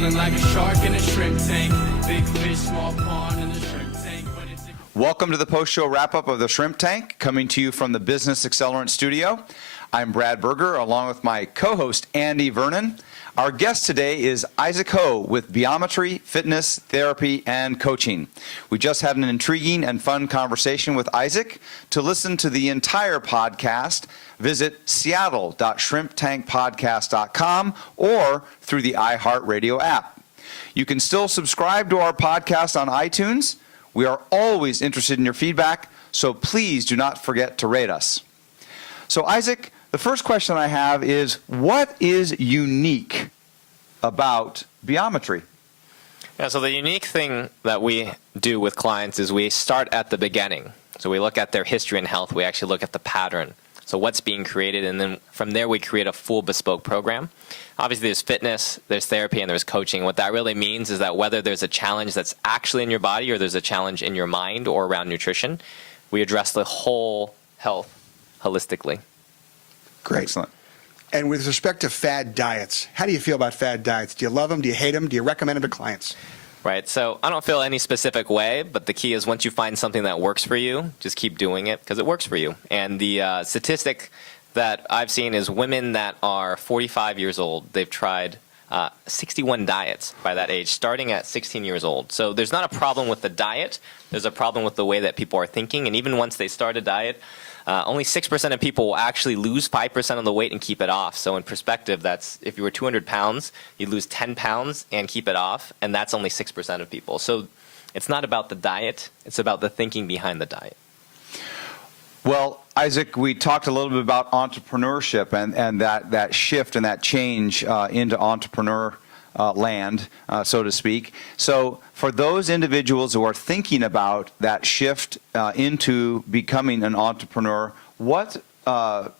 feeling like a shark in a shrimp tank. Big fish, small pond in the shrimp tank. Welcome to the post-show wrap-up of the Shrimp Tank, coming to you from the Business Accelerant Studio. I'm Brad Berger, along with my co-host, Andy Vernon. Our guest today is Isaac Ho with Beometry, Fitness, Therapy, and Coaching. We just had an intriguing and fun conversation with Isaac. To listen to the entire podcast, visit seattle.shrimptankpodcast.com or through the iHeartRadio app. You can still subscribe to our podcast on iTunes. We are always interested in your feedback, so please do not forget to rate us. So Isaac, the first question I have is, what is unique about Beometry? Yeah, so the unique thing that we do with clients is we start at the beginning. So we look at their history and health. We actually look at the pattern. So what's being created, and then from there we create a full bespoke program. Obviously there's fitness, there's therapy, and there's coaching. What that really means is that whether there's a challenge that's actually in your body or there's a challenge in your mind or around nutrition, we address the whole health holistically. Great. Excellent. And with respect to fad diets, how do you feel about fad diets? Do you love them? Do you hate them? Do you recommend them to clients? Right, so I don't feel any specific way, but the key is once you find something that works for you, just keep doing it because it works for you. And the statistic that I've seen is women that are 45 years old, they've tried 61 diets by that age, starting at 16 years old. So there's not a problem with the diet, there's a problem with the way that people are thinking, and even once they start a diet, only 6% of people will actually lose 5% of the weight and keep it off. So in perspective, that's if you were 200 pounds, you'd lose 10 pounds and keep it off, and that's only 6% of people. So it's not about the diet, it's about the thinking behind the diet. Well, Isaac, we talked a little bit about entrepreneurship and that shift and that change into entrepreneur land, so to speak. So for those individuals who are thinking about that shift into becoming an entrepreneur, what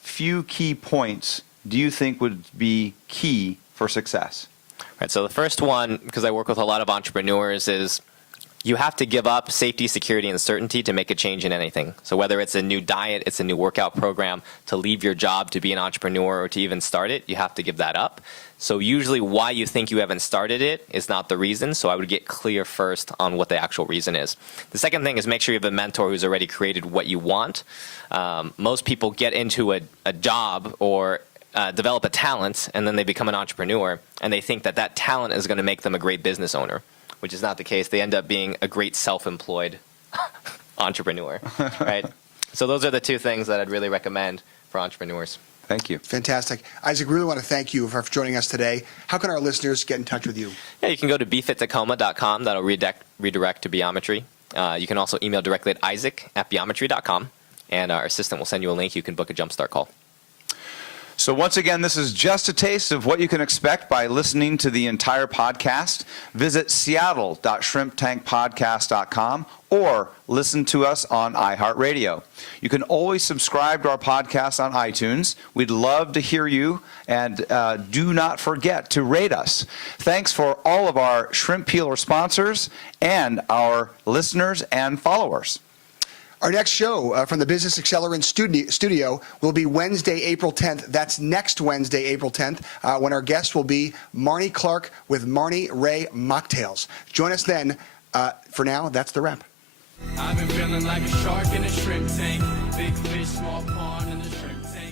few key points do you think would be key for success? Right, so the first one, because I work with a lot of entrepreneurs, is you have to give up safety, security, and certainty to make a change in anything. So whether it's a new diet, it's a new workout program, to leave your job to be an entrepreneur or to even start it, you have to give that up. So usually why you think you haven't started it is not the reason, so I would get clear first on what the actual reason is. The second thing is make sure you have a mentor who's already created what you want. Most people get into a job or develop a talent, and then they become an entrepreneur, and they think that that talent is going to make them a great business owner, which is not the case. They end up being a great self-employed entrepreneur, right? So those are the two things that I'd really recommend for entrepreneurs. Thank you. Fantastic. Isaac, really want to thank you for joining us today. How can our listeners get in touch with you? Yeah, you can go to BeFitTacoma.com. That'll redirect to Beometry. You can also email directly at Isaac@Beometry.com, and our assistant will send you a link. You can book a jumpstart call. So once again, this is just a taste of what you can expect by listening to the entire podcast. Visit seattle.shrimptankpodcast.com or listen to us on iHeartRadio. You can always subscribe to our podcast on iTunes. We'd love to hear you, and do not forget to rate us. Thanks for all of our Shrimp Peeler sponsors and our listeners and followers. Our next show from the Business Accelerant studio will be Wednesday, April 10th. That's next Wednesday, April 10th, when our guest will be Marnie Clark with Marnie Ray Mocktails. Join us then. For now, that's the wrap. I've been feeling like a shark in a shrimp tank. Big fish, small pond in the shrimp tank.